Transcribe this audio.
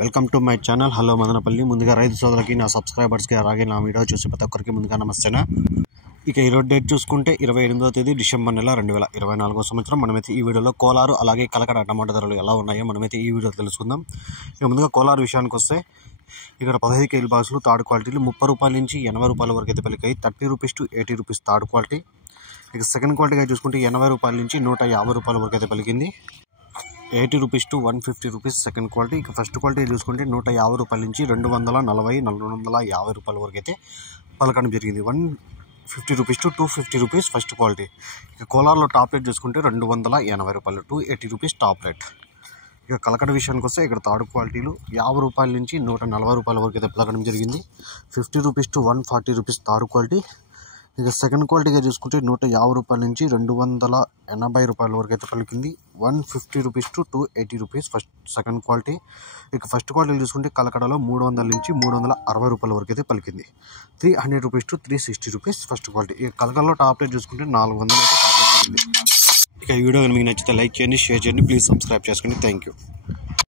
Welcome to my channel. Hello Madanapalle. ముందుగా రైతు సోదరులకి, నా సబ్స్క్రైబర్స్కి, అలాగే నా వీడియో చూసి ప్రతి ఒక్కరికి ముందుగా నమస్తేనా. ఇక ఈరోజు డేట్ చూసుకుంటే 28వ తేదీ డిసెంబర్ నెల 2024 సంవత్సరం. మనమైతే ఈ వీడియోలో కోలారు అలాగే కలకడ టమాటా ధరలు ఎలా ఉన్నాయో మనమైతే ఈ వీడియో తెలుసుకుందాం. ఇక ముందుగా కోలారు విషయానికి వస్తే ఇక్కడ 15 కేజీ బాక్సులు థర్డ్ క్వాలిటీలు 30 రూపాయల నుంచి 80 రూపాయల వరకు అయితే పలికాయి. 30 rupees to 80 rupees third quality. ఇక సెకండ్ క్వాలిటీగా చూసుకుంటే 80 రూపాయల నుంచి 150 రూపాయల వరకు అయితే పలికింది. 80 rupees to 150 rupees second quality. ఇక ఫస్ట్ క్వాలిటీ చూసుకుంటే 150 రూపాయల నుంచి 240, 450 రూపాయల వరకు అయితే పలకడం జరిగింది. 150 rupees to 250 rupees first quality. ఇక కోలార్లో టాప్ రేట్ చూసుకుంటే 280 రూపాయలు, 280 రూపీస్ టాప్ రేట్. ఇక కలకడ విషయానికి వస్తే ఇక్కడ థర్డ్ క్వాలిటీలు 50 రూపాయల నుంచి 140 రూపాయల వరకు అయితే పలకడం జరిగింది. 50 rupees to 140 rupees third quality. ఇక సెకండ్ క్వాలిటీగా చూసుకుంటే 150 రూపాయల నుంచి 280 రూపాయల వరకు అయితే పలికింది. 150 rupees to 280 rupees first second quality. ఇక ఫస్ట్ క్వాలిటీ చూసుకుంటే కలకడలో 300 నుంచి 360 రూపాయల వరకు అయితే పలికింది. 300 rupees to 360 rupees first quality. ఇక కలకడలో టాప్ రేట్ చూసుకుంటే 400 అయితే టాప్ రేట్ పలికింది. ఇక ఈ వీడియో మీకు నచ్చితే లైక్ చేయండి, షేర్ చేయండి, ప్లీజ్ సబ్స్క్రైబ్ చేసుకోండి. Thank you.